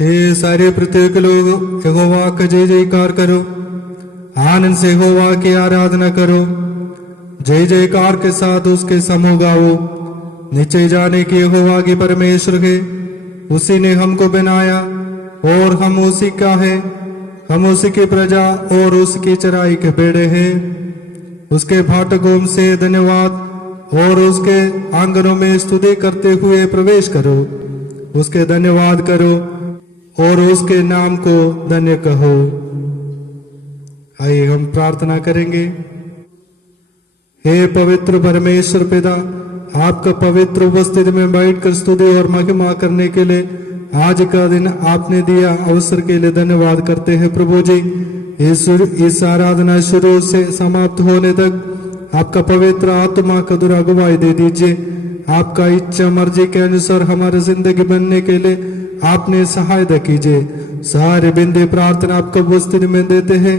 हे सारे पृथ्वी के लोग, यहोवा का जय जयकार करो, आनंद से यहोवा की आराधना करो, जय जयकार के साथ उसके समूह गाओ। नीचे जाने की यहोवा की परमेश्वर है, उसी ने हमको बनाया और हम उसी का है, हम उसी की प्रजा और उसकी चराई के बेड़े हैं। उसके फाटकों से धन्यवाद और उसके आंगनों में स्तुति करते हुए प्रवेश करो। उसके धन्यवाद करो और उसके नाम को धन्य कहो। आइए हम प्रार्थना करेंगे। हे पवित्र परमेश्वर पिता, आपका पवित्र उपस्थिति में बैठकर स्तुति और महिमा करने के लिए आज का दिन आपने दिया अवसर के लिए धन्यवाद करते हैं। प्रभु जी, इस आराधना शुरू से समाप्त होने तक आपका पवित्र आत्मा का दुर अगुवाई दे दीजिए। आपका इच्छा मर्जी के अनुसार हमारी जिंदगी बनने के लिए आपने सहायता कीजिए। सारे बिंदु प्रार्थना आपको उपस्थिति में देते हैं,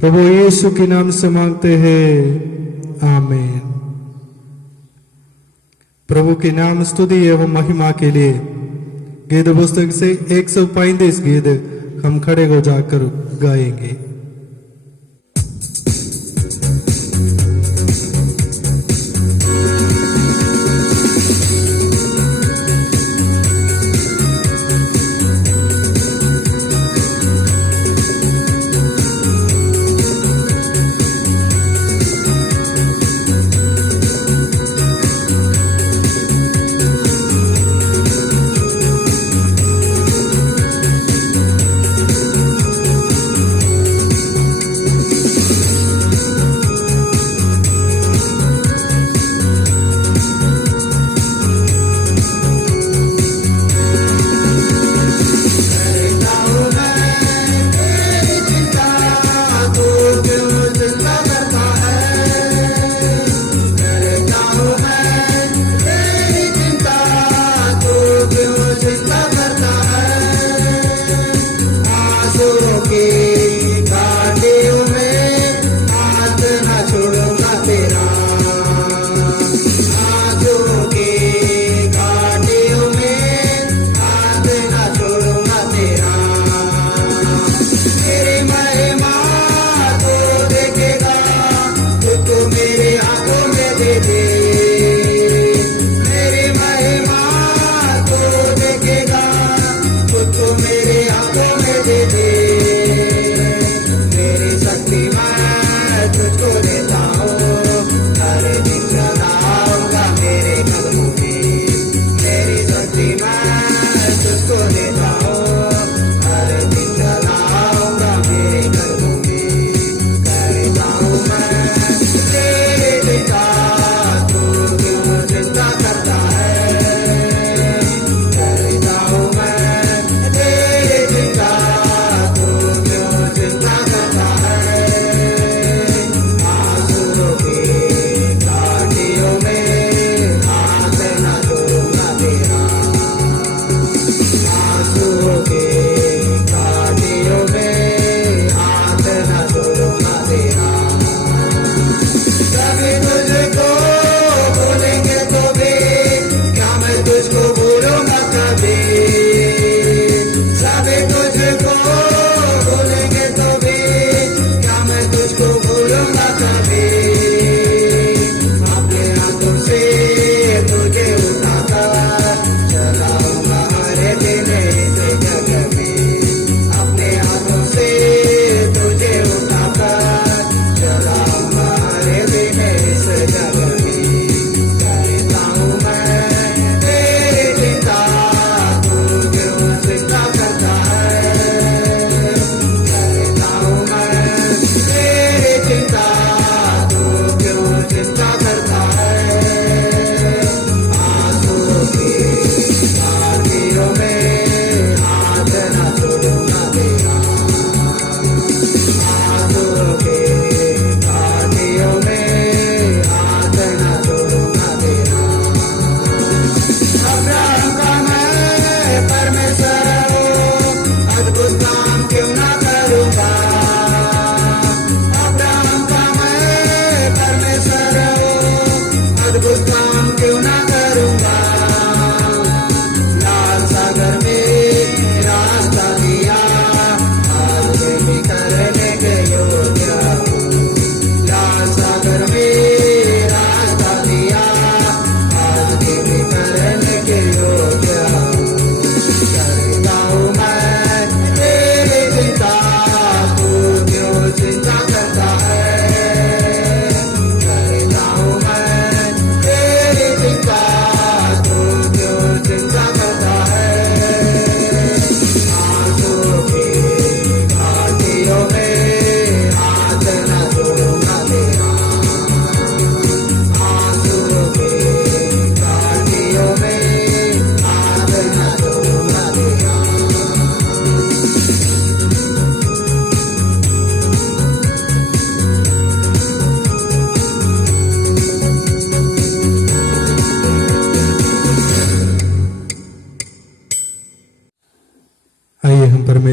प्रभु यीशु के नाम से मांगते हैं, आमीन। प्रभु के नाम स्तुति एवं महिमा के लिए गीत पुस्तक से 135 गीत हम खड़े हो जाकर गाएंगे।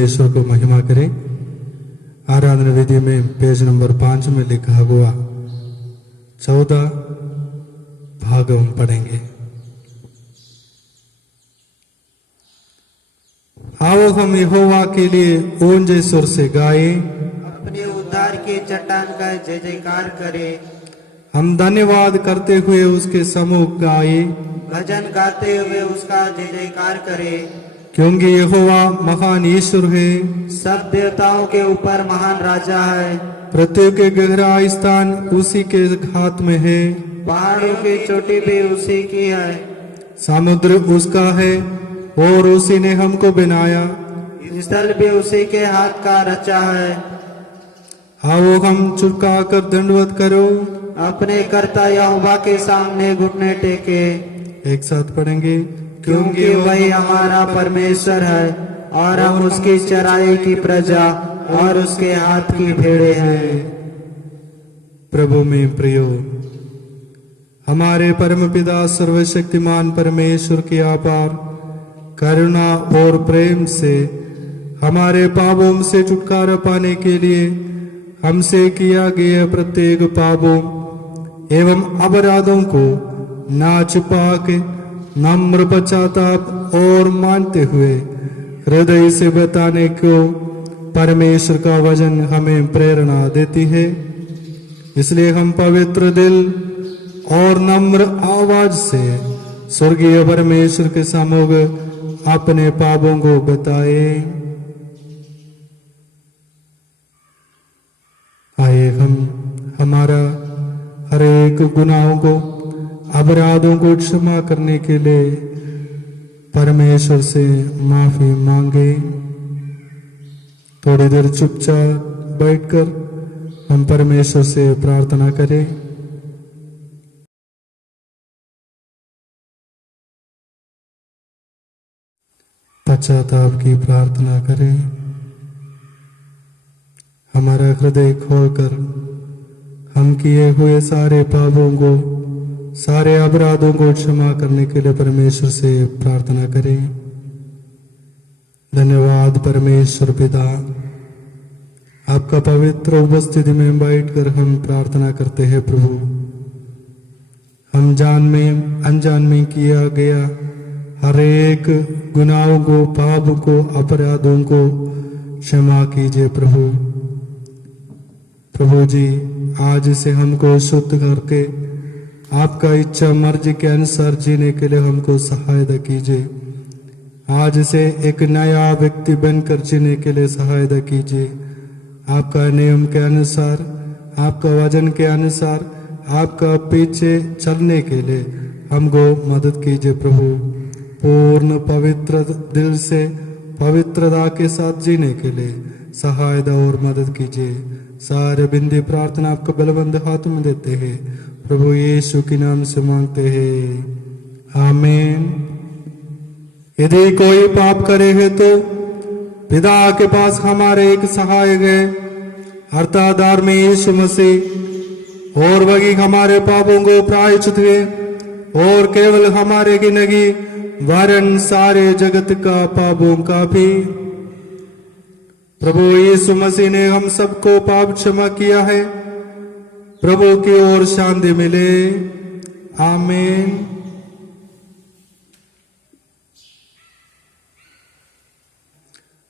परमेश्वर को महिमा करें। आराधना विधि में पेज नंबर 5 में लिखा हुआ 14 भाग हम पढ़ेंगे। आओ हम यहोवा के लिए ऊंचे सुर से गाएं, अपने उद्धार के चट्टान का जय जयकार करे। हम धन्यवाद करते हुए उसके सम्मुख गाएं, भजन गाते हुए उसका जय जयकार करे। क्योंकि यहोवा महान ईश्वर है, सब देवताओं के ऊपर महान राजा है। प्रत्येक के गहरा स्थान उसी के हाथ में है, पहाड़ों की चोटी भी उसी की है। समुद्र उसका है और उसी ने हमको बनाया, स्थल भी उसी के हाथ का रचा है। आओ हम झुका कर दंडवत करो, अपने कर्ता यहोवा के सामने घुटने टेके। एक साथ पढ़ेंगे। क्योंकि वही हमारा परमेश्वर है और हम उसकी चराई की प्रजा और उसके हाथ की भेड़े हैं। प्रभु में प्रियो, हमारे परम पिता सर्वशक्तिमान परमेश्वर की अपार करुणा और प्रेम से हमारे पापों से छुटकारा पाने के लिए हमसे किया गया प्रत्येक पापों एवं अपराधों को ना छिपा के नम्र पश्चाताप और मानते हुए हृदय से बताने को परमेश्वर का वचन हमें प्रेरणा देती है। इसलिए हम पवित्र दिल और नम्र आवाज से स्वर्गीय परमेश्वर के सम्मुख अपने पापों को बताए। आइए हम हमारा हर एक गुनाहों को अपराधों को क्षमा करने के लिए परमेश्वर से माफी मांगे। थोड़ी देर चुपचाप बैठकर हम परमेश्वर से प्रार्थना करें। पश्चाताप की प्रार्थना करें। हमारा हृदय खोलकर हम किए हुए सारे पापों को, सारे अपराधों को क्षमा करने के लिए परमेश्वर से प्रार्थना करें। धन्यवाद परमेश्वर पिता, आपका पवित्र उपस्थिति में बैठकर हम प्रार्थना करते हैं। प्रभु, हम जान में अनजान में किया गया हर एक गुनाहों को, पाप को, अपराधों को क्षमा कीजिए। प्रभु जी, आज से हमको शुद्ध करके आपका इच्छा मर्जी के अनुसार जीने के लिए हमको सहायता कीजिए। आज से एक नया व्यक्ति बनकर जीने के लिए सहायता कीजिए। आपका नियम के अनुसार, आपका वचन के अनुसार, आपका पीछे चलने के लिए हमको मदद कीजिए। प्रभु, पूर्ण पवित्र दिल से पवित्रता के साथ जीने के लिए सहायता और मदद कीजिए। सारे बिंदी प्रार्थना आपका बलवंत हाथ में देते हैं, प्रभु यीशु के नाम से मांगते हैं, आमीन। यदि कोई पाप करे है तो पिता के पास हमारे एक सहायक है, अर्थात धर्मी यीशु मसीह, और वही हमारे पापों को प्रायश्चित हुए और केवल हमारे की नहीं वरन सारे जगत का पापों का भी। प्रभु यीशु मसीह ने हम सबको पाप क्षमा किया है। प्रभु की ओर शांति मिले, आमीन।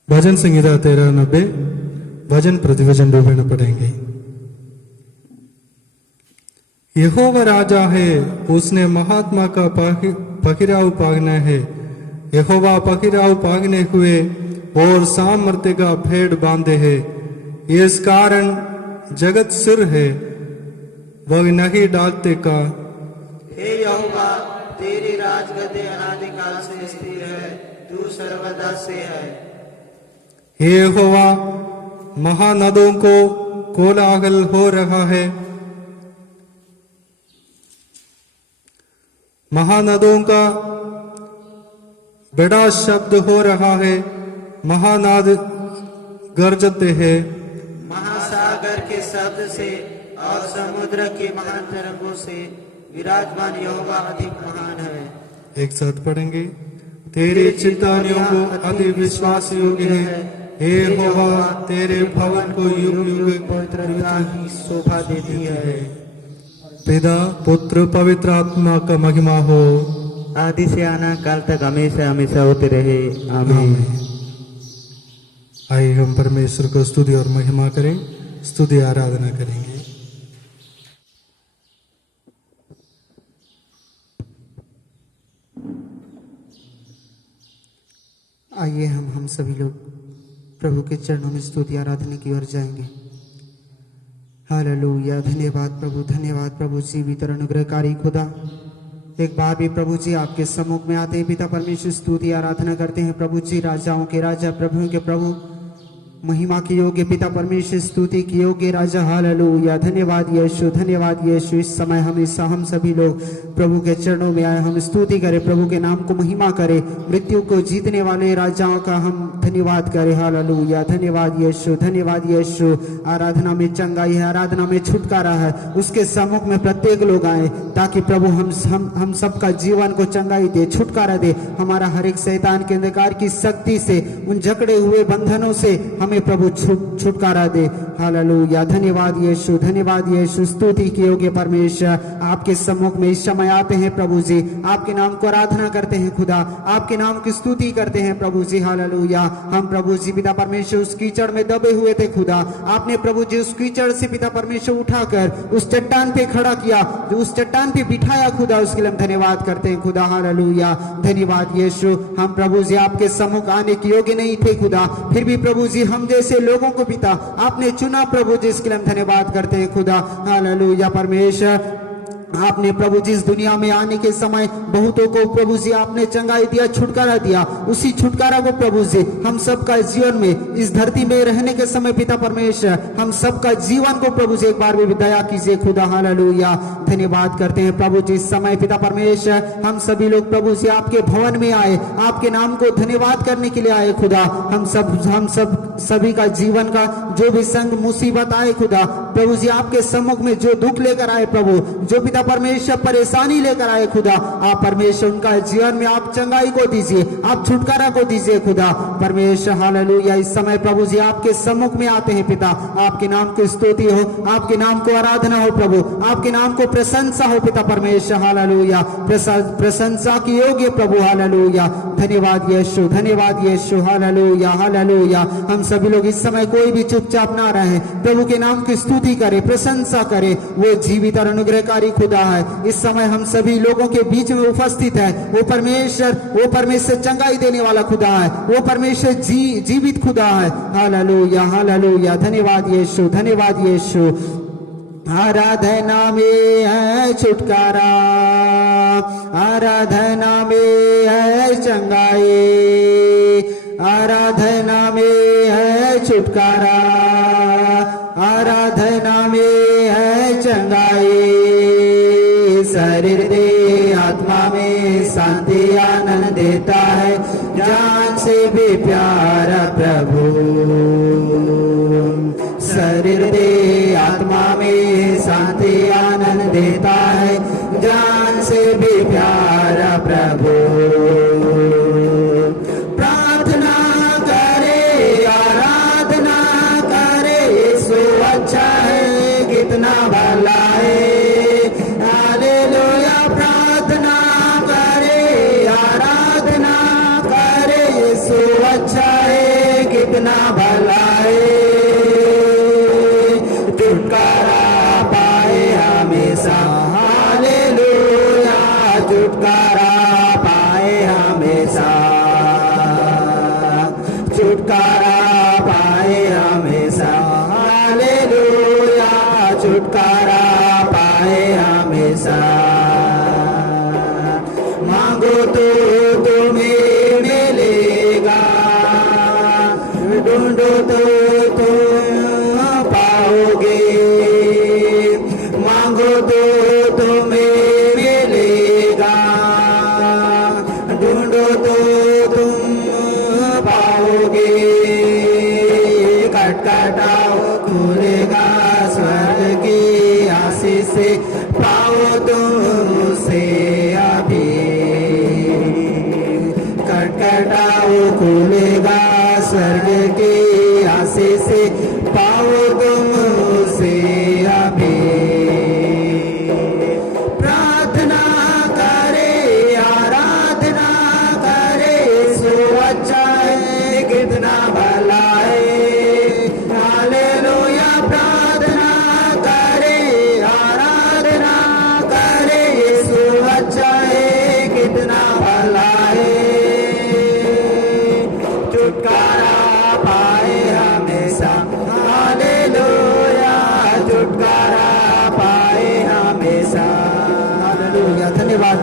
भजन संहिता 1390 भजन प्रतिभजन रूपेण पढ़ेंगे। यहोवा राजा है, उसने महात्मा का पखिराव पागना है। यहोवा पखिराव पागने हुए और सामर्थ्य का भेड़ बांधे है। इस कारण जगत सिर है, वह नहीं डालते का। हे यहोवा, तेरी राजगद्दी अनादिकाल से स्थिर है, तू सर्वदा से है। हे यहोवा, महानदों को कोलाहल हो रहा है, महानदों का बड़ा शब्द हो रहा है, महानाद गरजते हैं। महासागर के शब्द से और समुद्र के महान तरंगों से विराजमान यहोवा अधिक महान है। एक साथ पढ़ेंगे। तेरी चिंताओं को अति विश्वास योग्य है, हे यहोवा तेरे भवन को युग युग पवित्रता ही शोभा देती है। पिता पुत्र पवित्र आत्मा का महिमा हो, आदि से आना काल तक हमेशा हमेशा होते रहे, आमीन। आइए हम परमेश्वर को स्तुति और महिमा करें, स्तुति आराधना करेंगे। आइए हम सभी लोग प्रभु के चरणों में स्तुति आराधना की ओर जाएंगे। हालेलुया। धन्यवाद प्रभु, जीवित और अनुग्रहकारी खुदा। एक बार भी प्रभु जी आपके सम्मुख में आते हैं पिता परमेश्वर, स्तुति आराधना करते हैं प्रभु जी, राजाओं के राजा प्रभुओं के प्रभु, महिमा की योग्य पिता परमेश्वर, स्तुति की योग्य राजा। हालेलुया। धन्यवाद यीशु। इस समय हम सभी लोग प्रभु के चरणों में आए, हम स्तुति करें, प्रभु के नाम को महिमा करें, मृत्यु को जीतने वाले राजाओं का हम धन्यवाद करें। हालेलुया। धन्यवाद यीशु। आराधना में चंगाई है, आराधना में छुटकारा है, उसके सम्मुख में प्रत्येक लोग आए ताकि प्रभु हम सबका जीवन को चंगाई दे, छुटकारा दे, हमारा हर एक शैतान के अंधकार की शक्ति से, उन जकड़े हुए बंधनों से हमें प्रभु छुटकारा दे। हालेलुया। धन्यवाद यीशु। स्तुति के योग्य परमेश्वर, आपके सम्मुख में इस समय आते हैं प्रभु जी, आपके नाम को आराधना करते हैं खुदा, आपके नाम की स्तुति करते हैं प्रभु जी। हालेलुया। हम प्रभु जी पिता परमेश्वर उस कीचड़ में दबे हुए थे खुदा, आपने प्रभु जी उस कीचड़ से पिता परमेश्वर उठाकर उस चट्टान पे खड़ा किया, जो उस चट्टान पे बिठाया खुदा, उसके लिए हम धन्यवाद करते हैं खुदा। हालेलुया। धन्यवाद यीशु। हम प्रभु जी आपके सम्मुख आने के योग्य नहीं थे खुदा, फिर भी प्रभु जी हम जैसे लोगों को पिता आपने चुना प्रभु जी, इसके लिए हम धन्यवाद करते हैं खुदा। हालेलुया। परमेश्वर, आपने प्रभु जी इस दुनिया में आने के समय बहुतों को प्रभु जी आपने चंगाई दिया, छुटकारा दिया, उसी छुटकारा को प्रभु जी हम सबका जीवन में इस धरती में रहने के समय पिता परमेश्वर हम सबका जीवन को प्रभु जी एक बार भी दया कीजिए खुदा। हालेलुया। धन्यवाद करते हैं प्रभु जी इस समय पिता परमेश्वर, हम सभी लोग प्रभु जी आपके भवन में आए, आपके नाम को धन्यवाद करने के लिए आए खुदा। हम सब सभी का जीवन का जो भी संग मुसीबत आए खुदा, प्रभु जी आपके सम्मुख में जो दुख लेकर आए प्रभु, जो पिता परमेश्वर परेशानी लेकर आए खुदा, आप परमेश्वर उनका जीवन में आप चंगाई को दीजिए, आप छुटकारा को दीजिए खुदा परमेश्वर। हालेलुया। इस समय प्रभु जी आपके सम्मुख में आते हैं पिता, आपके नाम की स्तुति हो, आपके नाम को आराधना हो प्रभु, आपके नाम को प्रशंसा हो पिता परमेश्वर। हालेलुया। प्रशंसा की योग्य प्रभु। हालेलुया। धन्यवाद यीशु। हालेलुया। हम सभी लोग इस समय कोई भी चुपचाप ना रहे, प्रभु के नाम की स्तुति करे, प्रशंसा करे, वो जीवित और अनुग्रहकारी खुदा है। इस समय हम सभी लोगों के बीच में उपस्थित है, वो परमेश्वर चंगाई देने वाला खुदा है, वो परमेश्वर जीवित खुदा है। हालेलुया। धन्यवाद यीशु। आराधना में है छुटकारा, आराधना में है चंगाई, आराधना में है छुटकारा, आराधना में है चंगाई। शरीर दे आत्मा में शांति आनंद देता है, जान से भी प्यारा प्रभु। शरीर दे आत्मा में शांति आनंद देता है, जान से भी प्यारा प्रभु। प्रार्थना करे, आराधना करे, यीशु अच्छा है, कितना भला है। हालेलुया। प्रार्थना करे, आराधना करे, यीशु अच्छा है, कितना भला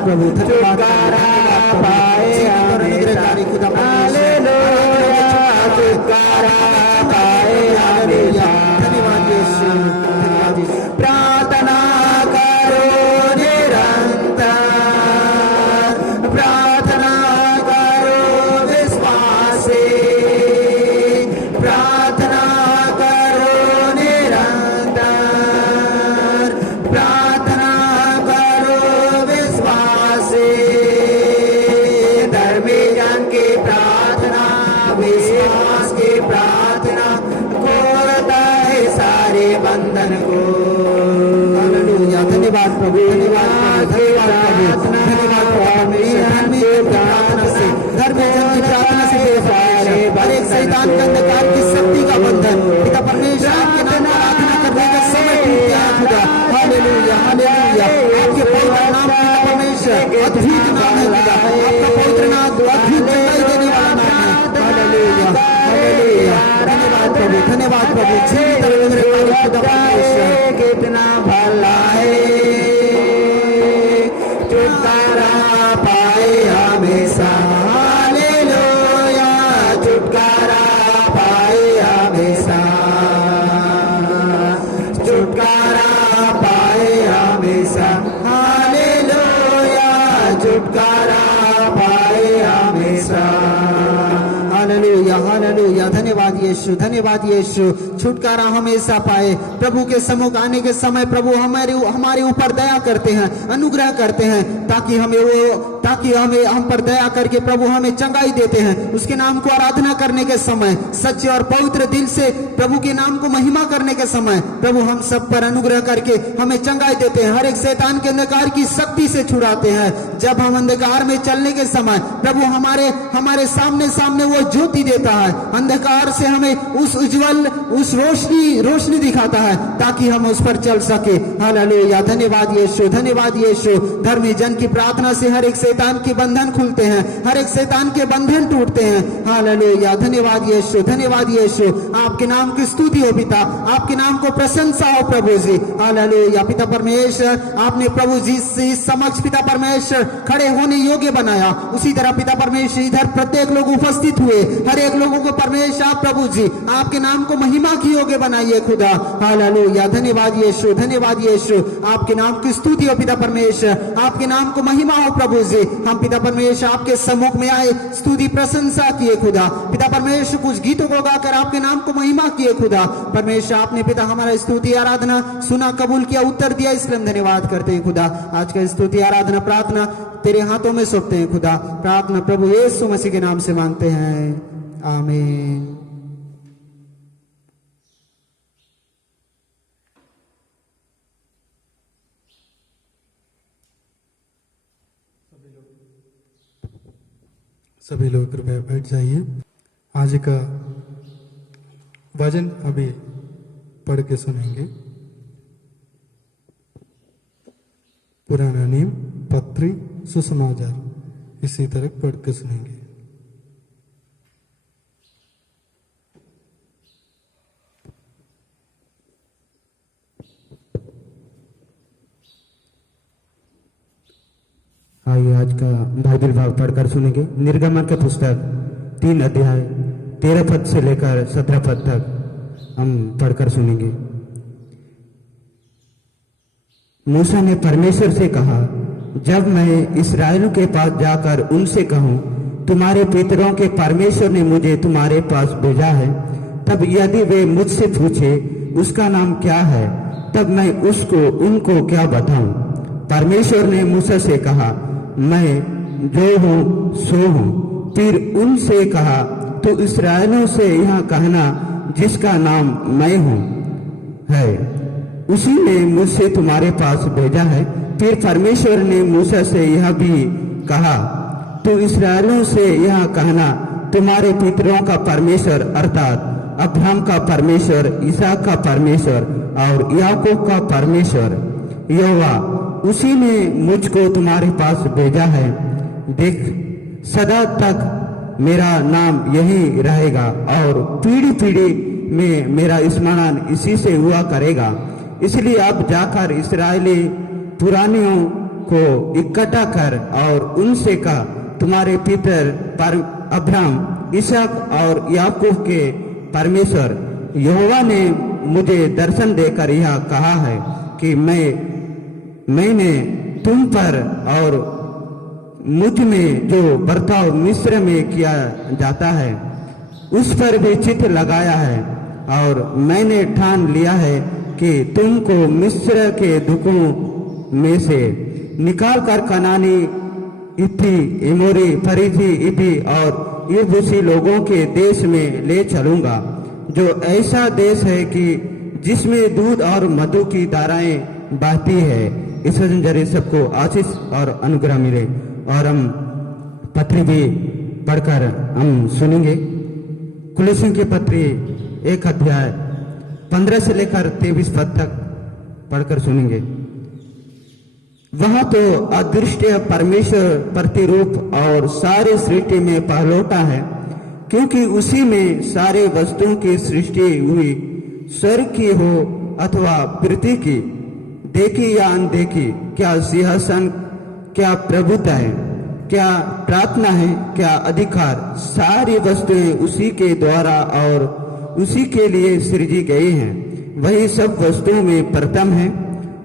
प्रभु, धन्यवाद पाए अनुग्रहकारी खुदा धन्यवाद यीशु, धन्यवाद यीशु। प्रार्थना करो निरंतर, प्रार्थना करो विश्वास से, प्रार्थना करो निरंतर, प्रार्थना करो विश्वास से। धर्मी जन की प्रार्थना, विश्वास की प्रार्थना खोलता है सारे बंधन को। हालेलुया, धन्यवाद प्रभु, धन्यवाद धन्यवाद प्रभु, धन्यवाद परमेश्वर। धर्मी की प्रार्थना से, धर्मी जन की प्रार्थना से हर एक शैतान के अंधकार की शक्ति का बंधन पिता परमेश्वर आपके नाम की आराधना करने का समय टूट गया खुदा। हालेलुया, हालेलुया, आपके पवित्र नाम पिता परमेश्वर अद्भुत नाम है खुदा, आपका पवित्र नाम अद्भुत चंगाई देने वाला नाम है। हालेलुया, हालेलुया, धन्यवाद प्रभु, धन्यवाद प्रभु। जीवित अनुग्रहकारी खुदा परमेश्वर कितना भला है, छुटकारा पाए हमेशा। हालेलुया, छुटकारा पाए हमेशा, छुटकारा पाए हमेशा। हालेलुया, छुटकारा पाए हमेशा। हालेलुया, हालेलुया, धन्यवाद यीशु, धन्यवाद यीशु। छुटकारा हमेशा पाए। प्रभु के सम्मुख आने के समय प्रभु हमारे ऊपर दया करते हैं, अनुग्रह करते हैं, ताकि हमें हम पर दया करके प्रभु हमें चंगाई देते हैं। उसके नाम को आराधना करने के समय, सच्चे और पवित्र दिल से प्रभु के नाम को महिमा करने के समय प्रभु हम सब पर अनुग्रह करके हमें चंगाई देते हैं, हर एक शैतान के अंधकार की शक्ति से छुड़ाते हैं। जब हम अंधकार में चलने के समय प्रभु हमारे सामने वो ज्योति देता है, अंधकार से हमें उस उज्जवल उस रोशनी दिखाता है, ताकि हम उस पर चल सके। हालेलुया, धन्यवाद यीशु, धन्यवाद यीशु। धर्मी जन की प्रार्थना से हर एक शैतान के बंधन खुलते हैं, हर एक शैतान के बंधन टूटते हैं। हालेलुया, धन्यवाद यीशु, धन्यवाद यीशु। आपके नाम की स्तुति हो पिता, आपके नाम को प्रशंसा हो प्रभु जी। हालेलुया, पिता परमेश्वर, आपने प्रभु जी से समक्ष पिता परमेश्वर खड़े होने योग्य बनाया, उसी तरह पिता परमेश्वर इधर प्रत्येक लोग उपस्थित हुए, हर एक लोगों को परमेश्वर आप प्रभु जी आपके नाम को महिमा की योग्य बनाइए खुदा। हालेलुया, धन्यवाद यीशु, धन्यवाद यीशु। आपके नाम की स्तुति हो पिता परमेश्वर, आपके नाम को महिमा हो प्रभु जी। हम पिता परमेश्वर आपके सम्मुख में आए, स्तुति प्रशंसा किए खुदा। पिता परमेश्वर कुछ गीतों को गाकर आपके नाम को महिमा किए खुदा। परमेश्वर आपने पिता हमारा स्तुति आराधना सुना, कबूल किया, उत्तर दिया, इसलिए हम धन्यवाद करते हैं खुदा। आज का स्तुति आराधना प्रार्थना तेरे हाथों में सौंपते हैं खुदा। प्रार्थना प्रभु यीशु मसीह के नाम से मांगते हैं, आमीन। सभी लोग कृपया बैठ जाइए। आज का वचन अभी पढ़ के सुनेंगे। पुराना नियम पत्री सुसमाचार, इसी तरह पढ़ के सुनेंगे। आइए आज का बाइबल भाग पढ़कर सुनेंगे। निर्गमन के पुस्तक 3 अध्याय 13 पद से लेकर 17 पद तक हम पढ़कर सुनेंगे। मूसा ने परमेश्वर से कहा, जब मैं इस्राएलियों के पास जाकर उनसे कहूं, तुम्हारे पितरों के परमेश्वर ने मुझे तुम्हारे पास भेजा है, तब यदि वे मुझसे पूछे उसका नाम क्या है, तब मैं उनको क्या बताऊं। परमेश्वर ने मूसा से कहा, मैं जो हूँ सो हूँ। फिर उनसे कहा, तो इस्राएलियों से यह कहना, जिसका नाम मैं हूँ है, उसी ने मुझसे तुम्हारे पास भेजा है। फिर परमेश्वर ने मूसा से यह भी कहा, तो इस्राएलियों से यह कहना, तुम्हारे पितरों का परमेश्वर अर्थात अब्राहम का परमेश्वर, इसहाक का परमेश्वर और याकूब का परमेश्वर यहोवा, उसी ने मुझको तुम्हारे पास भेजा है। देख, सदा तक मेरा नाम यही रहेगा और पीढ़ी पीढ़ी में मेरा स्मरण इसी से हुआ करेगा। इसलिए अब जाकर इस्राएली पुरानियों को इकट्ठा कर और उनसे कहा, तुम्हारे पितर अब्राहम, इसहाक और याकूब के परमेश्वर यहोवा ने मुझे दर्शन देकर यह कहा है कि मैंने तुम पर और मुझ में जो बर्ताव मिस्र में किया जाता है उस पर भी चित्त लगाया है, और मैंने ठान लिया है कि तुमको मिस्र के दुखों में से निकाल कर कनानी, इथी, एमोरी, फरीजी, इबी और यबूसी लोगों के देश में ले चलूंगा, जो ऐसा देश है कि जिसमें दूध और मधु की धाराएं बहती है। इस वजह जरिए सबको आशीष और अनुग्रह मिले। और हम पत्री भी पढ़कर हम सुनेंगे। कुलुस्सियों की पत्री 1 अध्याय 15 से लेकर 23 पद तक पढ़कर सुनेंगे। वह तो अदृश्य परमेश्वर प्रतिरूप और सारे सृष्टि में पहलौठा है, क्योंकि उसी में सारे वस्तुओं की सृष्टि हुई, स्वर्ग की हो अथवा पृथ्वी की, देखी या अनदेखी, क्या सिंहासन, क्या प्रभुता है, क्या प्रार्थना है, क्या अधिकार, सारी वस्तुएं उसी के द्वारा और उसी के लिए सृजी गई हैं। वही सब वस्तुओं में प्रथम है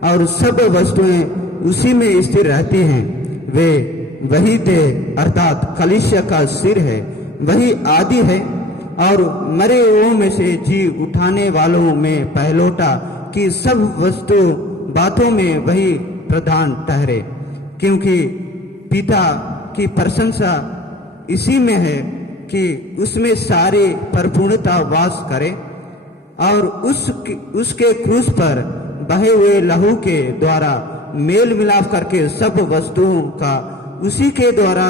और सब वस्तुएं उसी में स्थिर रहती हैं। वे वही थे अर्थात कलीसिया का सिर है, वही आदि है और मरे हुओं में से जी उठाने वालों में पहलौठा, कि सब वस्तु बातों में वही प्रधान ठहरे। क्योंकि पिता की प्रशंसा इसी में है कि उसमें सारी परिपूर्णता वास करे, और उसके क्रूस पर बहे हुए लहू के द्वारा मेल मिलाप करके सब वस्तुओं का उसी के द्वारा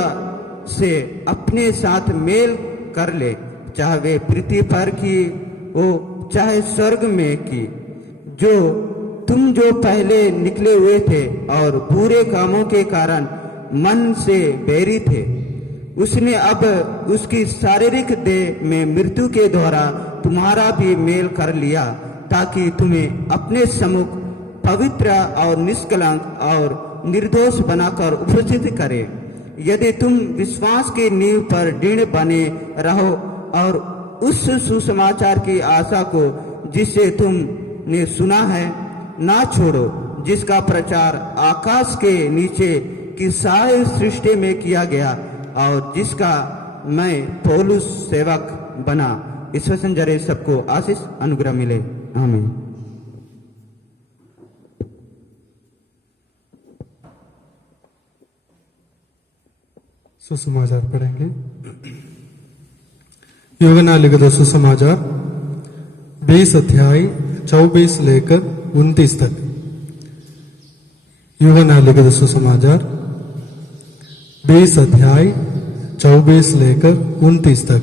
से अपने साथ मेल कर ले, चाहे वे पृथ्वी पर की हो चाहे स्वर्ग में की। जो पहले निकले हुए थे और बुरे कामों के कारण मन से बैरी थे, उसने अब उसकी शारीरिक देह में मृत्यु के द्वारा तुम्हारा भी मेल कर लिया, ताकि तुम्हें अपने सम्मुख पवित्र और निष्कलंक और निर्दोष बनाकर उपस्थित करे। यदि तुम विश्वास की नींव पर दृढ़ बने रहो और उस सुसमाचार की आशा को जिससे तुमने सुना है ना छोड़ो, जिसका प्रचार आकाश के नीचे की सारी सृष्टि में किया गया और जिसका मैं पौलुस सेवक बना। इस वचन जरिए सबको आशीष अनुग्रह मिले। आमीन। सुसमाचार पढ़ेंगे। यूहन्ना लिखित सुसमाचार 20 अध्याय 24 लेकर 29 तक। यूहन्ना लिखित सुसमाचार 20 अध्याय 24 लेकर 29 तक।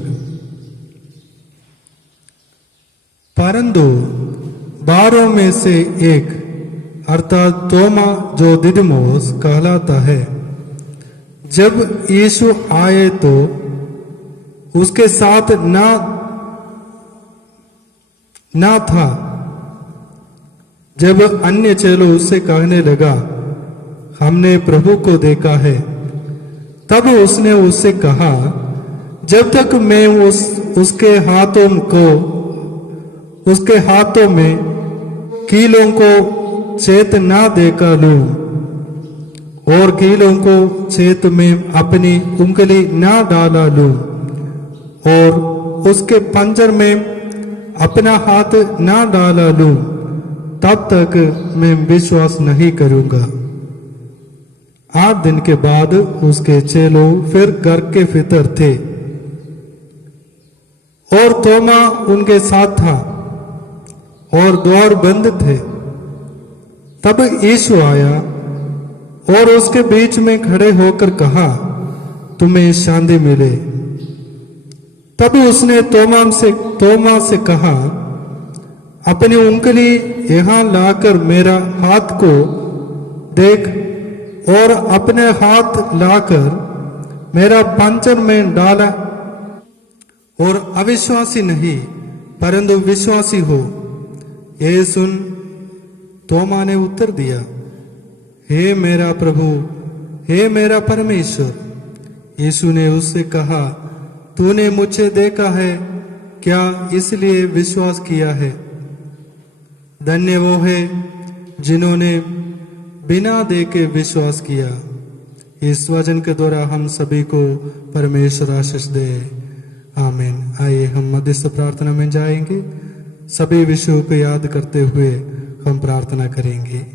परंतु 12 में से एक अर्थात तोमा, जो दिदुमुस कहलाता है, जब यीशु आए तो उसके साथ ना था। जब अन्य चेलों उससे कहने लगा, हमने प्रभु को देखा है, तब उसने उससे कहा, जब तक मैं उसके हाथों में कीलों को चेत ना देखा लूं और कीलों को चेत में अपनी उंगली ना डाला लूं और उसके पंजर में अपना हाथ ना डाला लूं, तब तक मैं विश्वास नहीं करूंगा। 8 दिन के बाद उसके चेलों फिर घर के भीतर थे और तोमा उनके साथ था और द्वार बंद थे। तब यीशु आया और उसके बीच में खड़े होकर कहा, तुम्हें शांति मिले। तब उसने तोमा से कहा, अपनी उंगली यहां लाकर मेरा हाथ को देख और अपने हाथ लाकर मेरा पंजर में डाला और अविश्वासी नहीं परंतु विश्वासी हो। ये सुन तोमा ने उत्तर दिया, हे मेरा प्रभु, हे मेरा परमेश्वर। यीशु ने उससे कहा, तूने मुझे देखा है क्या, इसलिए विश्वास किया है। धन्य वो है जिन्होंने बिना देखे विश्वास किया। इस वचन के द्वारा हम सभी को परमेश्वर आशीष दे। आमीन। आइए हम मध्यस्थ प्रार्थना में जाएंगे। सभी विषयों को याद करते हुए हम प्रार्थना करेंगे।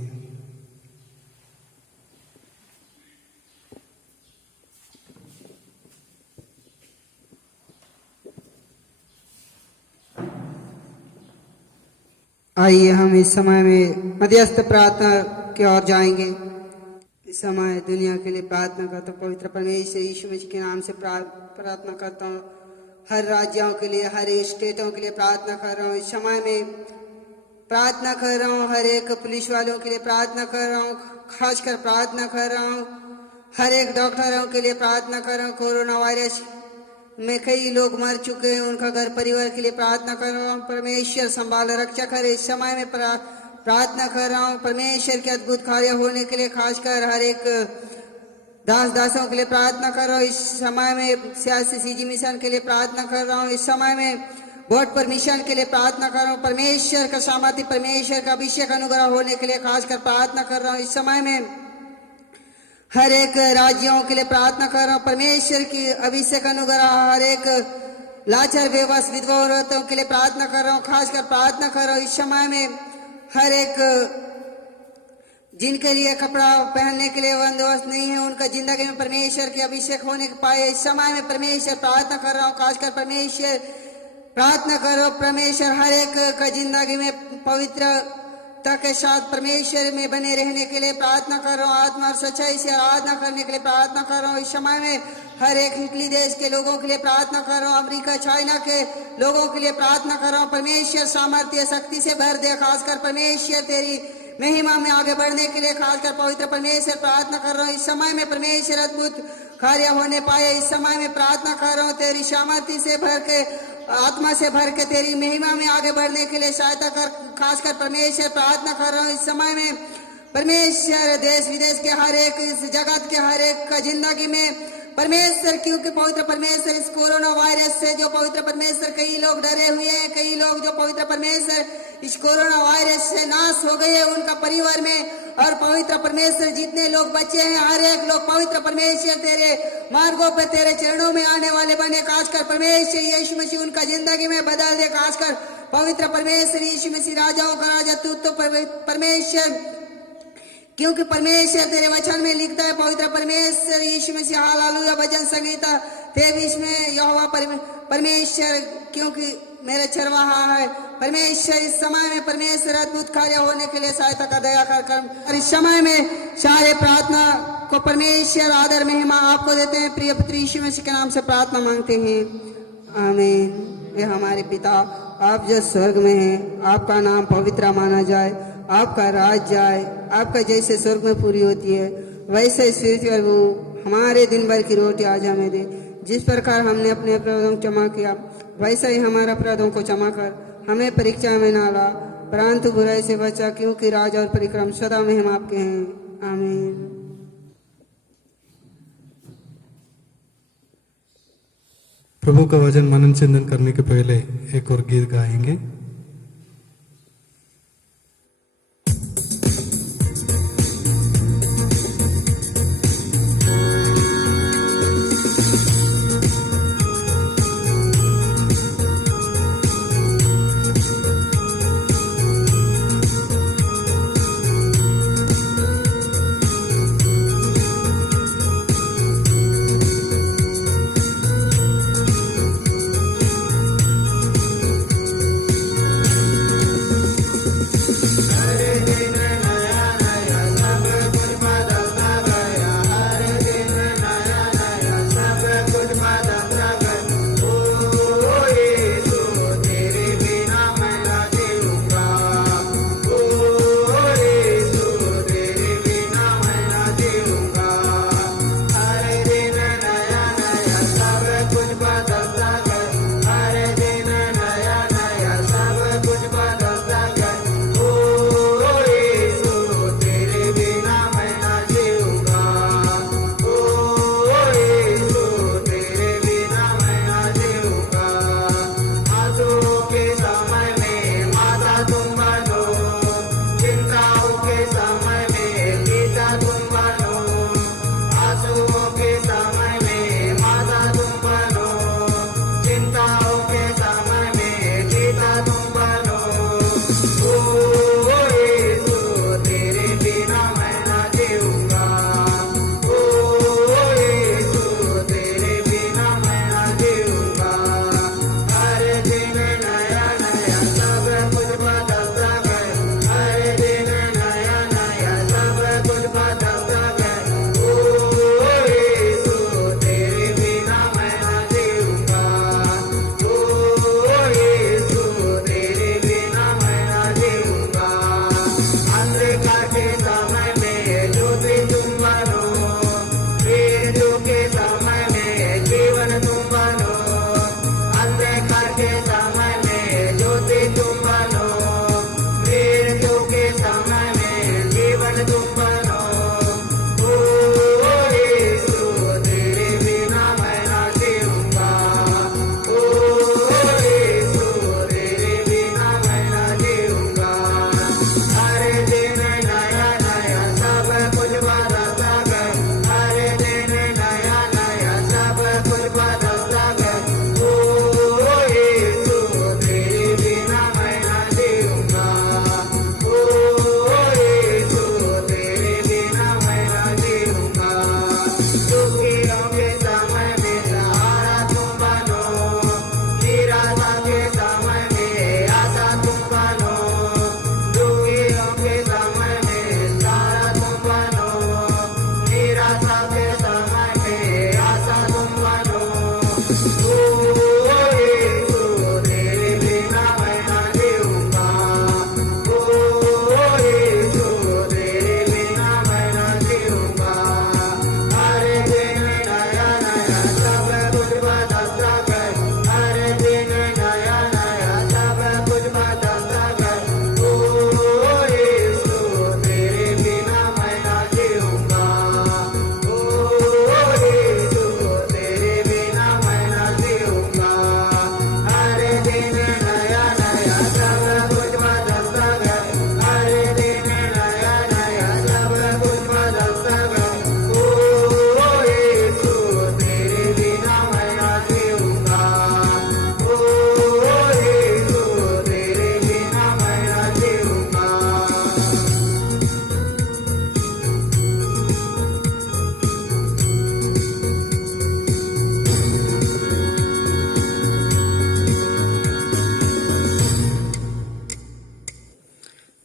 आइए हम इस समय में मध्यस्थ प्रार्थना की ओर जाएंगे। इस समय दुनिया के लिए प्रार्थना करता हूँ। पवित्र परमेश्वर यीशु मसीह के नाम से प्रार्थना करता हूँ। हर राज्यों के लिए, हर स्टेटों के लिए प्रार्थना कर रहा हूँ। इस समय में प्रार्थना कर रहा हूँ। हर एक पुलिस वालों के लिए प्रार्थना कर रहा हूँ। खासकर प्रार्थना कर रहा हूँ हर एक डॉक्टरों के लिए प्रार्थना कर रहा हूँ। कोरोना वायरस में कई लोग मर चुके हैं, उनका घर परिवार के लिए प्रार्थना कर रहा हूँ। परमेश्वर संभाल रक्षा करे। इस समय में प्रार्थना कर रहा हूँ परमेश्वर के अद्भुत कार्य होने के लिए। खासकर हर एक दासों के लिए प्रार्थना कर रहा हूँ। इस समय में सियासी सीजी मिशन के लिए प्रार्थना कर रहा हूँ। इस समय में वोट पर मिशन के लिए प्रार्थना कर रहा हूँ। परमेश्वर का सामर्थ्य, परमेश्वर का अभिषेक अनुग्रह होने के लिए खासकर प्रार्थना कर रहा हूँ। इस समय में हर एक राज्यों के लिए प्रार्थना कर रहा हूँ। परमेश्वर की अभिषेक अनुग्रह हर एक लाचार बेबस विधवा औरतों के लिए प्रार्थना कर रहा हूँ। खासकर प्रार्थना कर रहा हूँ। इस समय में हर एक जिनके लिए कपड़ा पहनने के लिए बंदोबस्त नहीं है, उनका जिंदगी में परमेश्वर के अभिषेक होने के पाए। इस समय में परमेश्वर प्रार्थना कर रहा हूँ। खासकर परमेश्वर प्रार्थना करो। परमेश्वर हर एक का जिंदगी में पवित्रता के साथ परमेश्वर में बने रहने के लिए प्रार्थना कर रहा हूँ। आत्मा और सच्चाई से आराधना करने के लिए प्रार्थना कर रहा हूँ। इस समय में हर एक इटली देश के लोगों के लिए प्रार्थना कर रहा हूँ। अमेरिका, चाइना के लोगों के लिए प्रार्थना कर रहा हूँ। परमेश्वर सामर्थ्य शक्ति से भर दे। खासकर परमेश्वर तेरी महिमा में आगे बढ़ने के लिए खासकर पवित्र परमेश्वर प्रार्थना कर रहा हूँ। इस समय में परमेश्वर अद्भुत कार्य होने पाए। इस समय में प्रार्थना कर रहा हूँ तेरी सामर्थ्य से भर के, आत्मा से भर के तेरी महिमा में आगे बढ़ने के लिए सहायता कर। खासकर परमेश्वर प्रार्थना कर रहा हूँ। इस समय में परमेश्वर देश विदेश के हर एक, इस जगत के हर एक का जिंदगी में परमेश्वर, क्योंकि पवित्र परमेश्वर इस कोरोना वायरस से जो पवित्र परमेश्वर कई लोग डरे हुए हैं, कई लोग जो पवित्र परमेश्वर इस कोरोना वायरस से नाश हो गए हैं उनका परिवार में, और पवित्र परमेश्वर जितने लोग बचे हैं हर एक लोग पवित्र परमेश्वर तेरे मार्गों पे, तेरे चरणों में आने वाले बने। खासकर परमेश्वर यीशु मसीह उनका जिंदगी में बदल दे। खासकर पवित्र परमेश्वर यीशु मसीह राजाओं का राजा तू तो परमेश्वर, क्योंकि परमेश्वर तेरे वचन में लिखता है पवित्र परमेश्वर यीशु मसीह हालेलुया भजन संगीता 23 में यहोवा परमेश्वर क्योंकि मेरे चरवाहा है। परमेश्वर इस समय में परमेश्वर अद्भुत कार्य होने के लिए सहायता का दया कर। और इस समय में सारे प्रार्थना को परमेश्वर आदर महिमा आपको देते हैं। प्रिय पुत्र यीशु मसीह के नाम से प्रार्थना मांगते हैं, आमीन। ये हमारे पिता आप जो स्वर्ग में हैं, आपका नाम पवित्र माना जाए, आपका राज जाए, आपका जैसे स्वर्ग में पूरी होती है वैसे इस पृथ्वी पर वो हमारे दिन भर की रोटी आज हमें दे। जिस प्रकार हमने अपने अपराधों को क्षमा किया वैसा ही हमारे अपराधों को क्षमा कर, हमें परीक्षा में ना ला परंतु बुराई से बचा, क्योंकि राज और परिक्रम सदा में हम आपके हैं, आमीन। प्रभु का वचन मनन चिंतन करने के पहले एक और गीत गाएंगे।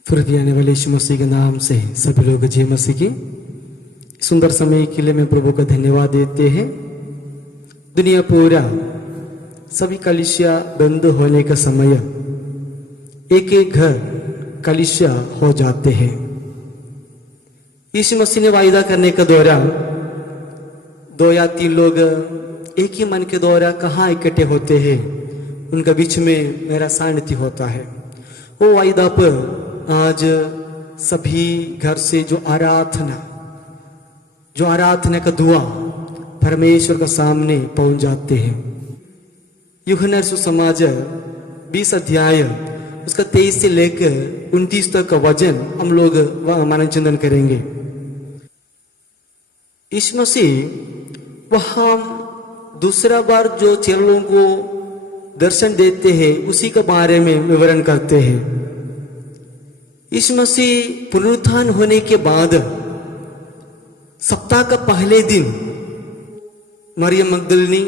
फिर भी आने वाले यीशु मसीह के नाम से सभी लोग जय मसीह की। सुंदर समय के लिए मैं प्रभु का धन्यवाद देते हैं। दुनिया पूरा सभी कलीसिया बंद होने का समय एक एक घर कलीसिया हो जाते हैं। यीशु मसीह ने वायदा करने के दौरान 2 या 3 लोग एक ही मन के द्वारा कहाँ इकट्ठे होते हैं, उनका बीच में मेरा सानिध्य होता है। वो वायदा पर आज सभी घर से जो आराधना का दुआ परमेश्वर का सामने पहुंच जाते हैं। यूहन्ना सुसमाचार 20 अध्याय उसका 23 से लेकर 29 तक का वचन हम लोग मनन चिंतन करेंगे। यीशु मसीह वहां दूसरा बार जो चेलों को दर्शन देते हैं उसी के बारे में विवरण करते हैं। यीशु मसीह पुनरुत्थान होने के बाद सप्ताह का पहले दिन मरियम मगदलिनी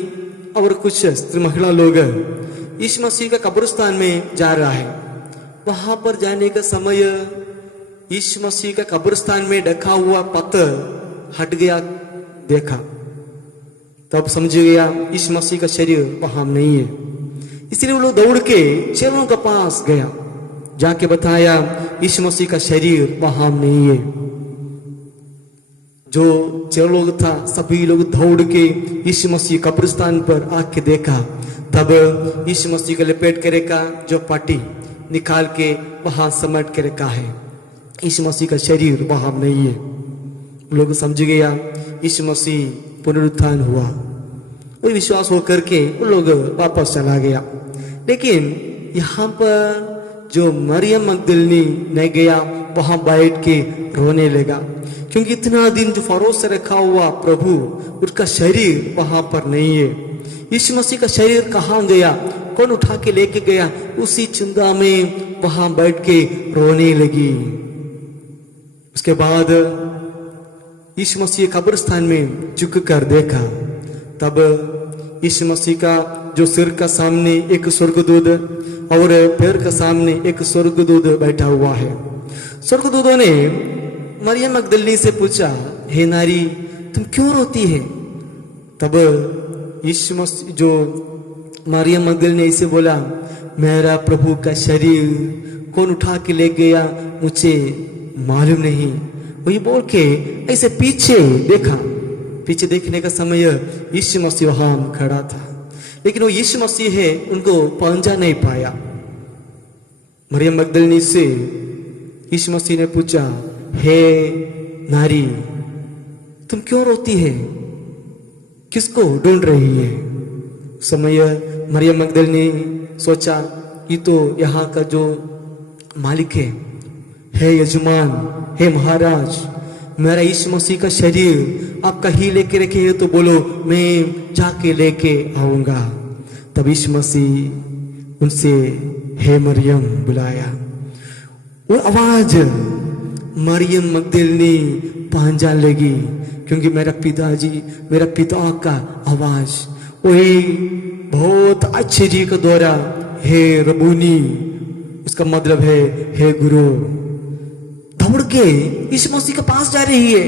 और कुछ स्त्री महिला लोग यीशु मसीह का कब्रिस्तान में जा रहा है। वहां पर जाने का समय यीशु मसीह का कब्रिस्तान में ढका हुआ पत्थर हट गया देखा, तब समझ गया यीशु मसीह का शरीर वहां नहीं है। इसलिए वो लोग दौड़ के चेलों के पास गया, जाके बताया यीशु मसीह का शरीर वहां नहीं है। जो चेलो लोग था सभी लोग दौड़ के यीशु मसीह कब्रिस्तान पर आके देखा, तब यीशु मसीह का लपेट के रखा जो पट्टी निकाल के वहां समट के रखा है। यीशु मसीह का शरीर वहां नहीं है। लोग समझ गया यीशु मसीह पुनरुत्थान हुआ। वो विश्वास होकर के वो लोग वापस चला गया। लेकिन यहाँ पर जो मरियम मगदलिनी नहीं गया, वहां बैठ के रोने लगा, क्योंकि इतना दिन जो फरोश से रखा हुआ प्रभु उसका शरीर वहां पर नहीं है। यीशु मसीह का शरीर कहाँ गया, कौन उठा के लेके गया, उसी चिंता में वहां बैठ के रोने लगी। उसके बाद यीशु मसीह कब्रिस्तान में झुक कर देखा, तब यीशु मसीह का जो सिर का सामने एक स्वर्गदूत और पैर का सामने एक स्वर्गदूत बैठा हुआ है। स्वर्गदूतों ने मरियम मगदलिनी से पूछा, हे नारी तुम क्यों रोती है? तब यीशु मसीह जो मरियम मगदलिनी ऐसे बोला, मेरा प्रभु का शरीर कौन उठा के ले गया मुझे मालूम नहीं। वही बोल के ऐसे पीछे देखा। पीछे देखने का समय यीशु मसीह वहां खड़ा था, लेकिन वो यीशु मसीह है उनको पहचान नहीं पाया। मरियम मगदलिनी से यीशु मसीह ने पूछा, हे नारी तुम क्यों रोती है, किसको ढूंढ रही है? समय मरियम मगदलिनी सोचा ये तो यहाँ का जो मालिक है, हे यजमान, हे महाराज, मेरा यीशु मसीह का शरीर आप कहीं लेके रखे है तो बोलो मैं जाके लेके आऊंगा। तब यीशु मसीह उनसे हे मरियम बुलाया। वो आवाज मरियम मगदलिनी पहचान लगी, क्योंकि मेरा पिता का आवाज वही बहुत आश्चर्य के द्वारा हे रबूनी, उसका मतलब है हे गुरु। दौड़ के यीशु मसीह के पास जा रही है,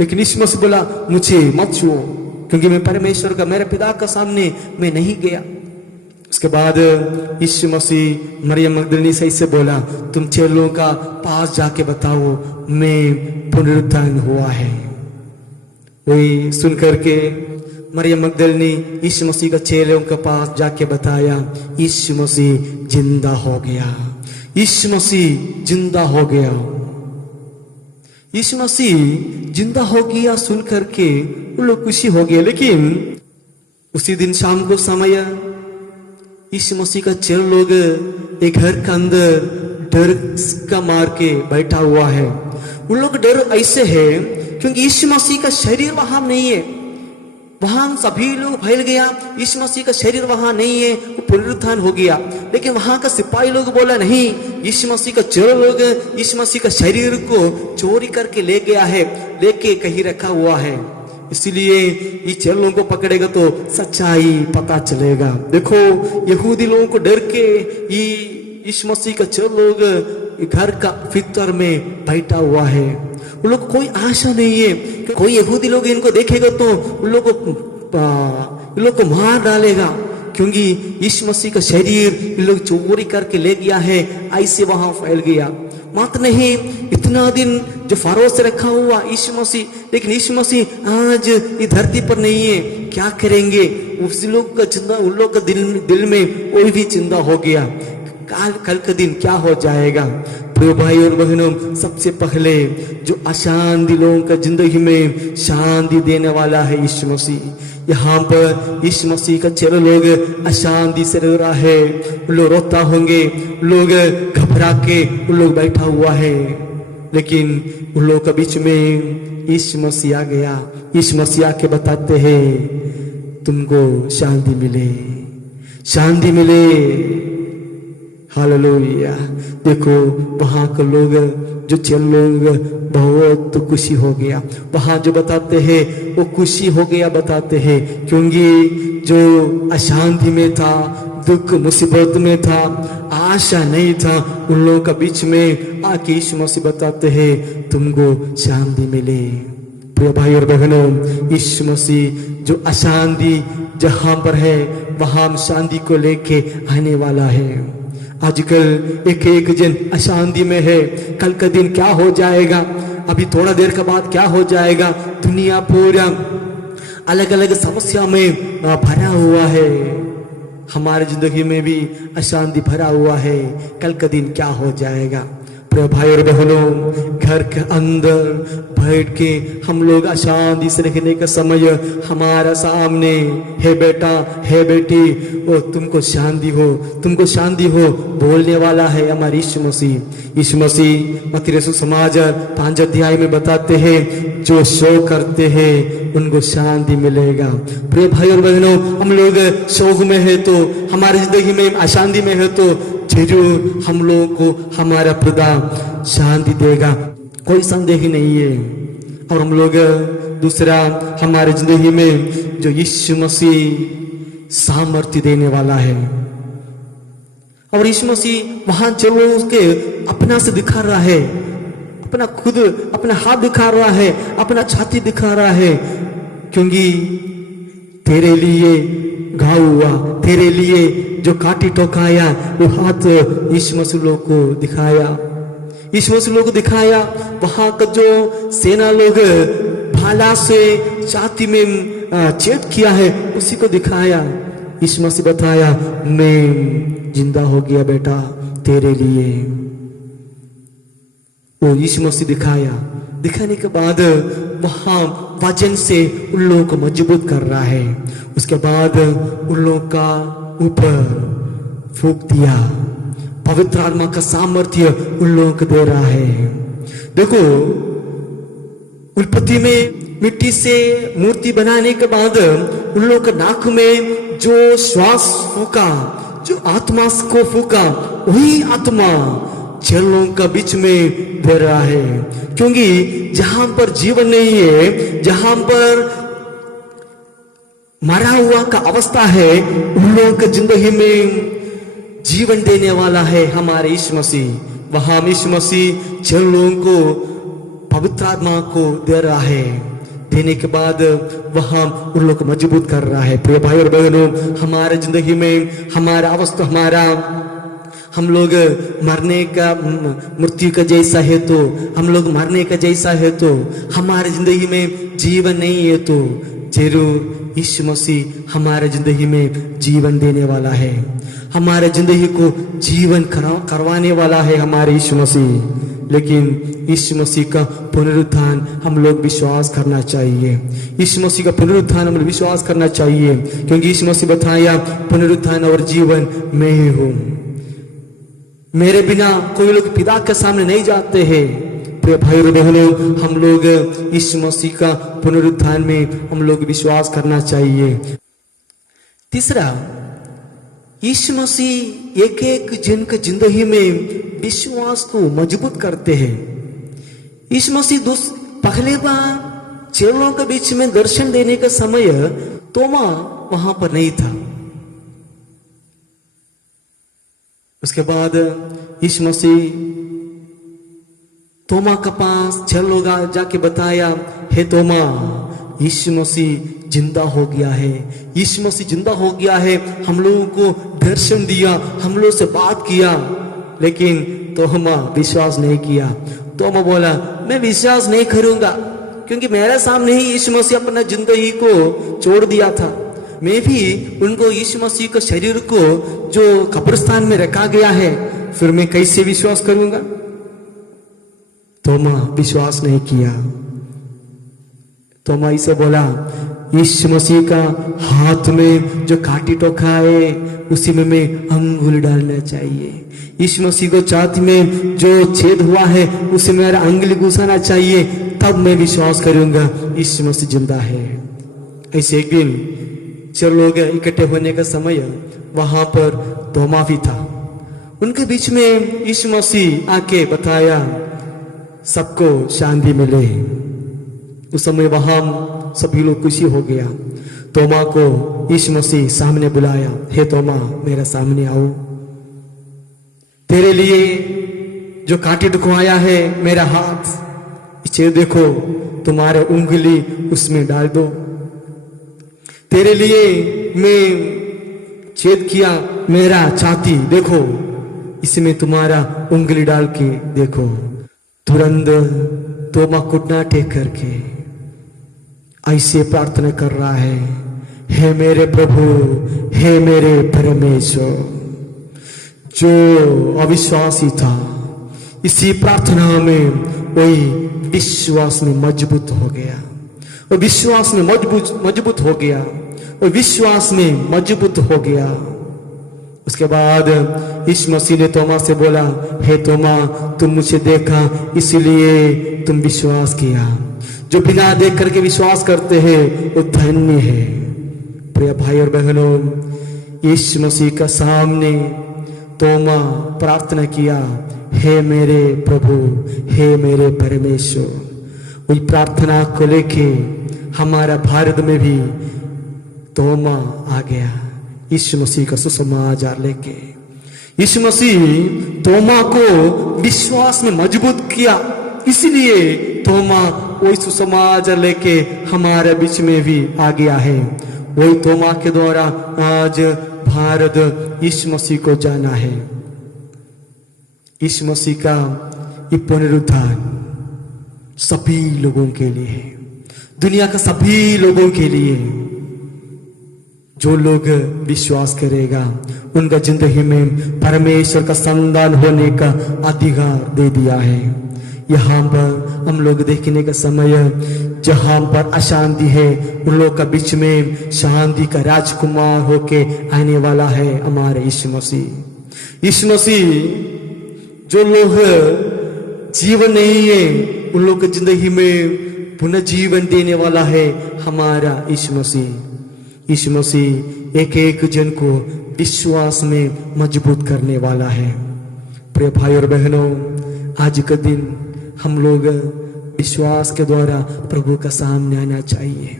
लेकिन यीशु मसीह बोला मुझे मत छुओ, क्योंकि मैं परमेश्वर का, मेरे पिता का सामने मैं नहीं गया। उसके बाद यीशु मसीह मरियम मगदलीनी से बोला, तुम चेलों का पास जाके बताओ मैं पुनरुत्थान हुआ है। वही सुनकर के मरियम मगदलीनी यीशु मसीह का चेलों के पास जाके बताया, यीशु मसीह जिंदा हो गया, यीशु मसीह जिंदा हो गया। यीशु मसीह जिंदा हो गया सुन करके वो लोग खुशी हो गए। लेकिन उसी दिन शाम को समय यीशु मसीह का चेला लोग एक घर के अंदर डर का मार के बैठा हुआ है। उन लोग डर ऐसे है क्योंकि यीशु मसीह का शरीर वहां नहीं है, वहां सभी लोग फैल गया, यीशु मसीह का शरीर वहां नहीं है, वो पुनरुत्थान हो गया। लेकिन वहां का सिपाही लोग बोला नहीं, यीशु मसीह का चेला लोग यीशु मसीह का शरीर को चोरी करके ले गया है, लेके कहीं रखा हुआ है, इसलिए ये चेलों को पकड़ेगा तो सच्चाई पता चलेगा। देखो यहूदी लोगों को डर के ये यीशु मसीह का चेला लोग घर का भीतर में बैठा हुआ है। उन लोग को कोई आशा नहीं है कि कोई यहूदी लोग इनको देखेगा तो उन लोग को मार डालेगा, क्योंकि यीशु मसीह का शरीर इन लोग चोरी करके ले गया है, ऐसे वहां फैल गया। मात्र नहीं, इतना दिन जो फारो से रखा हुआ यीशु मसीह, लेकिन यीशु मसीह आज ये धरती पर नहीं है, क्या करेंगे? उस लोग का चिंता, उन लोग का दिल में कोई भी चिंता हो गया, कल का दिन क्या हो जाएगा। प्रिय भाई और बहनों, सबसे पहले जो अशांति लोगों का जिंदगी में शांति देने वाला है यीशु मसीह। यहाँ पर यीशु मसीह का चेला लोग अशांति से रह रहा है, लोग रोता होंगे, लोग घबरा के उन लोग बैठा हुआ है, लेकिन उन लोग के बीच में यीशु मसीह आ गया। यीशु मसीह आके बताते हैं तुमको शांति मिले, शांति मिले। हालेलुया। देखो वहां के लोग, जो चेल लोग, बहुत खुशी हो गया। वहां जो बताते हैं वो खुशी हो गया बताते हैं, क्योंकि जो अशांति में था, दुख मुसीबत में था, आशा नहीं था, उन लोगों का बीच में आके यीशु मसीह बताते हैं तुमको शांति मिले। प्रिय भाई और बहनों, यीशु मसीह जो अशांति जहां पर है वहां शांति को लेके आने वाला है। आजकल एक जन अशांति में है, कल का दिन क्या हो जाएगा, अभी थोड़ा देर के बाद क्या हो जाएगा। दुनिया पूरा अलग अलग समस्या में भरा हुआ है, हमारी जिंदगी में भी अशांति भरा हुआ है, कल का दिन क्या हो जाएगा। प्रिय भाई और बहनों, घर के अंदर बैठ के हम लोग अशांति से रहने का समय हमारा सामने है बेटा, है बेटी, वो तुमको शांति हो, तुमको शांति हो बोलने वाला है हमारे यीशु मसीह। यीशु मसीह मत्ती रसूल समाज 5 अध्याय में बताते हैं जो शोक करते हैं उनको शांति मिलेगा। प्रिय भाई और बहनों, हम लोग शोक में है तो, हमारी जिंदगी में अशांति में है तो जरूर हम लोगों को हमारा खुदा शांति देगा, कोई संदेह नहीं है। और हम लोग दूसरा, हमारे जिंदगी में जो यीशु मसीह सामर्थ्य देने वाला है, और यीशु मसीह वहां चलो उसके अपना से दिखा रहा है, अपना खुद अपना हाथ दिखा रहा है, अपना छाती दिखा रहा है, क्योंकि तेरे लिए घाव हुआ, तेरे लिए जो काटी टोकाया, वो हाथ यीशु मसीह लोग को दिखाया, यीशु मसीह लोग को दिखाया। वहां का जो सेना लोग भाला से छाती में छेद किया है उसी को दिखाया। यीशु मसीह बताया मैं जिंदा हो गया बेटा तेरे लिए। वो यीशु मसीह दिखाया, दिखाने के बाद वहां वचन से उन लोगों को मजबूत कर रहा है। उसके बाद उन लोगों का ऊपर फूंक दिया, पवित्र आत्मा का सामर्थ्य उन लोगों को दे रहा है। देखो उत्पत्ति में मिट्टी से मूर्ति बनाने के बाद उन लोगों के नाक में जो श्वास फूका, जो आत्मा को फूका, वही आत्मा चेलों का बीच में दे रहा है, क्योंकि जहां पर जीवन नहीं है, जहां पर मरा हुआ का अवस्था है, उन लोगों की जिंदगी में जीवन देने वाला है हमारे यीशु मसीह। वहां यीशु मसीह चेलों को पवित्र आत्मा को दे रहा है। देने के बाद वहां उन लोग को मजबूत कर रहा है। प्रिय भाई और बहनों, हमारे जिंदगी में हमारा अवस्था, हम लोग मरने का, मृत्यु का जैसा है तो, हम लोग मरने का जैसा है तो, हमारे जिंदगी में जीवन नहीं है तो जरूर यीशु मसीह हमारे जिंदगी में जीवन देने वाला है, हमारे जिंदगी को जीवन करवाने वाला है हमारे यीशु मसीह। लेकिन यीशु मसीह का पुनरुत्थान हम लोग विश्वास करना चाहिए। यीशु मसीह का पुनरुत्थान हम लोग विश्वास करना चाहिए, क्योंकि यीशु मसीह बताया पुनरुत्थान और जीवन मैं ही हूं, मेरे बिना कोई लोग पिता के सामने नहीं जाते हैं। प्रिय भाई और बहनों, हम लोग यीशु मसीह का पुनरुत्थान में हम लोग विश्वास करना चाहिए। तीसरा, यीशु मसीह एक एक जन के जिंदगी में विश्वास को मजबूत करते हैं। यीशु मसीह पहले बार चेलों के बीच में दर्शन देने का समय तोमा वहां पर नहीं था। उसके बाद यीशु मसीह तोमा के पास 6 लोग जाके बताया, हे तोमा, यीशु मसीह जिंदा हो गया है, यीशु मसीह जिंदा हो गया है, हम लोगों को दर्शन दिया, हम लोगों से बात किया। लेकिन तोमा विश्वास नहीं किया। तोमा बोला, मैं विश्वास नहीं करूंगा, क्योंकि मेरे सामने ही यीशु मसीह अपना जिंदगी को छोड़ दिया था। मैं भी उनको यीशु मसीह के शरीर को जो कब्रिस्तान में रखा गया है, फिर मैं कैसे विश्वास करूंगा? तोमा विश्वास नहीं किया। तोमा इसे बोला, यीशु मसीह का हाथ में जो कांटी टोका है उसी में मैं अंगुल डालना चाहिए, यीशु मसीह को छाती में जो छेद हुआ है उसे मेरा अंगुली घुसाना चाहिए, तब मैं विश्वास करूंगा यीशु मसीह जिंदा है। ऐसे एक दिन 4 लोग इकट्ठे होने का समय वहां पर तोमा भी था। उनके बीच में यीशु मसीह आके बताया, सबको शांति मिले। उस समय वहां सभी लोग खुशी हो गया। तोमा को यीशु मसीह सामने बुलाया, हे तोमा, मेरे सामने आओ, तेरे लिए जो कांटे दुखवाया है मेरा हाथ, इसे देखो, तुम्हारे उंगली उसमें डाल दो। तेरे लिए मैं छेद किया मेरा छाती, देखो, इसमें तुम्हारा उंगली डाल के देखो। तुरंत तोमा घुटना टेक करके ऐसे प्रार्थना कर रहा है, हे मेरे प्रभु, हे मेरे परमेश्वर। जो अविश्वासी था, इसी प्रार्थना में वही विश्वास में मजबूत हो गया, और विश्वास में मजबूत हो गया, और विश्वास में मजबूत हो गया। उसके बाद यीशु मसीह ने तोमा से बोला, हे तोमा, तुम मुझे देखा इसलिए तुम विश्वास किया। जो बिना देख करके विश्वास करते हैं वो धन्य है। प्रिय भाई और बहनों, यीशु मसीह का सामने तोमा प्रार्थना किया, हे मेरे प्रभु, हे मेरे परमेश्वर। वही प्रार्थना को लेके हमारा भारत में भी तोमा आ गया, यीशु मसीह का सुसमाचार लेके। यीशु मसीह तोमा को विश्वास में मजबूत किया, इसलिए तोमा वही सुसमाचार लेके हमारे बीच में भी आ गया है। वही तोमा के द्वारा आज भारत यीशु मसीह को जाना है। यीशु मसीह का ये पुनरुत्थान सभी लोगों के लिए है, दुनिया का सभी लोगों के लिए। जो लोग विश्वास करेगा उनका जिंदगी में परमेश्वर का संतान होने का अधिकार दे दिया है। यहाँ पर हम लोग देखने का समय, जहां पर अशांति है उन लोग का बीच में शांति का राजकुमार होके आने वाला है हमारे यीशु मसीह। यीशु मसीह जो लोग जीवन नहीं है उन लोग की जिंदगी में पुनः जीवन देने वाला है हमारा यीशु मसीह। यीशु मसीह एक एक जन को विश्वास में मजबूत करने वाला है। प्रिय भाई और बहनों, आज का दिन हम लोग विश्वास के द्वारा प्रभु का सामने आना चाहिए।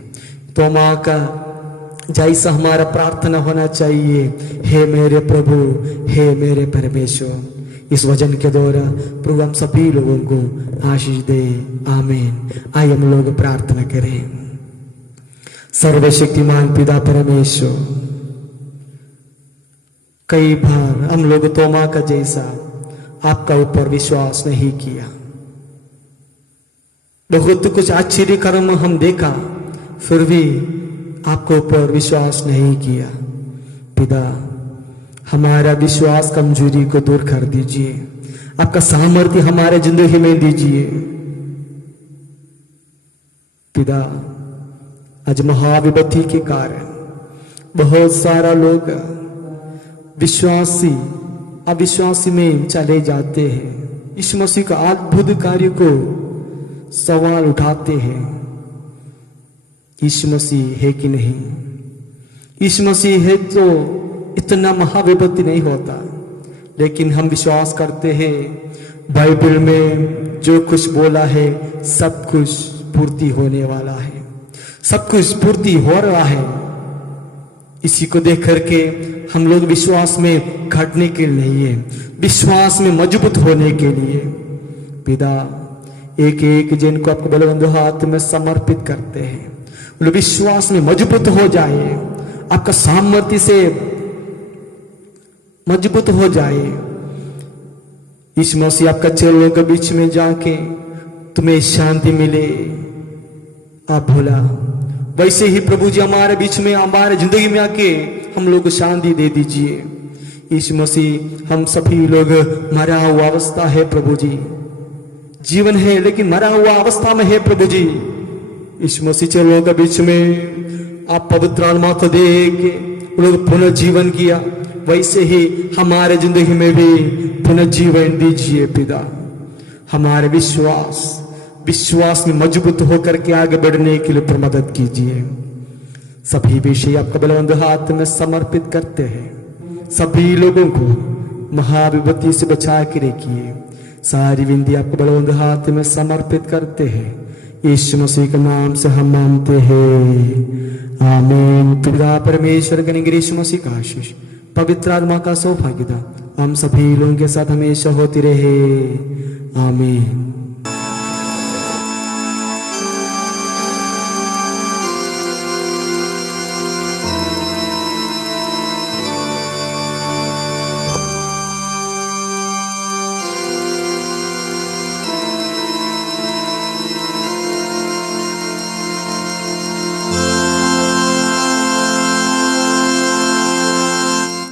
तोमा का जैसा हमारा प्रार्थना होना चाहिए, हे मेरे प्रभु, हे मेरे परमेश्वर। इस वचन के द्वारा प्रभु हम सभी लोगों को आशीष दे। आमीन। आइए हम लोग प्रार्थना करें। सर्वशक्तिमान पिता परमेश्वर, कई बार हम लोग तोमा का जैसा आपका ऊपर विश्वास नहीं किया। बहुत कुछ आश्चर्य कर्म हम देखा, फिर भी आपके ऊपर विश्वास नहीं किया। पिता, हमारा विश्वास कमजोरी को दूर कर दीजिए, आपका सामर्थ्य हमारे जिंदगी में दीजिए। पिता, आज महाविपत्ति के कारण बहुत सारा लोग विश्वासी अविश्वासी में चले जाते हैं। यीशु मसीह का अद्भुत कार्य को सवाल उठाते हैं, यीशु मसीह है कि नहीं? यीशु मसीह है तो इतना महाविपत्ति नहीं होता। लेकिन हम विश्वास करते हैं बाइबल में जो कुछ बोला है सब कुछ पूर्ति होने वाला है, सब कुछ पूर्ति हो रहा है। इसी को देख करके हम लोग विश्वास में घटने के लिए नहीं है, विश्वास में मजबूत होने के लिए। पिता, एक एक जन को आपके बलवंत हाथ में समर्पित करते हैं, लोग विश्वास में मजबूत हो जाए, आपका सामर्थ्य से मजबूत हो जाए। इस मसीह आपका चेलों के बीच में जाके तुम्हें शांति मिले। आप बोला वैसे ही प्रभु जी हमारे बीच में, हमारे जिंदगी में आके हम लोग को शांति दे दीजिए। इस मसीह हम सभी लोग मरा हुआ अवस्था है प्रभु जी, जीवन है लेकिन मरा हुआ अवस्था में है प्रभु जी। इस मसीह चेलों के बीच में आप पवित्र आत्मा को दे के लोग पुनर्जीवन किया, वैसे ही हमारे जिंदगी में भी पुनर्जीवन दीजिए। पिता, हमारे विश्वास में मजबूत होकर के आगे बढ़ने के लिए मदद कीजिए। सभी विषय आपका बलवंत हाथ में समर्पित करते हैं, सभी लोगों को महाविपत्ति से बचा के रखिए। सारी विनती आपको बलवंत हाथ में समर्पित करते हैं, यीशु मसीह के नाम से हम मांगते हैं, आमीन। पिता परमेश्वर के निगरी यीशु मसीह का आशीष, पवित्र आत्मा का सौभाग्यता हम सभी लोगों के साथ हमेशा होती रहे, आमीन।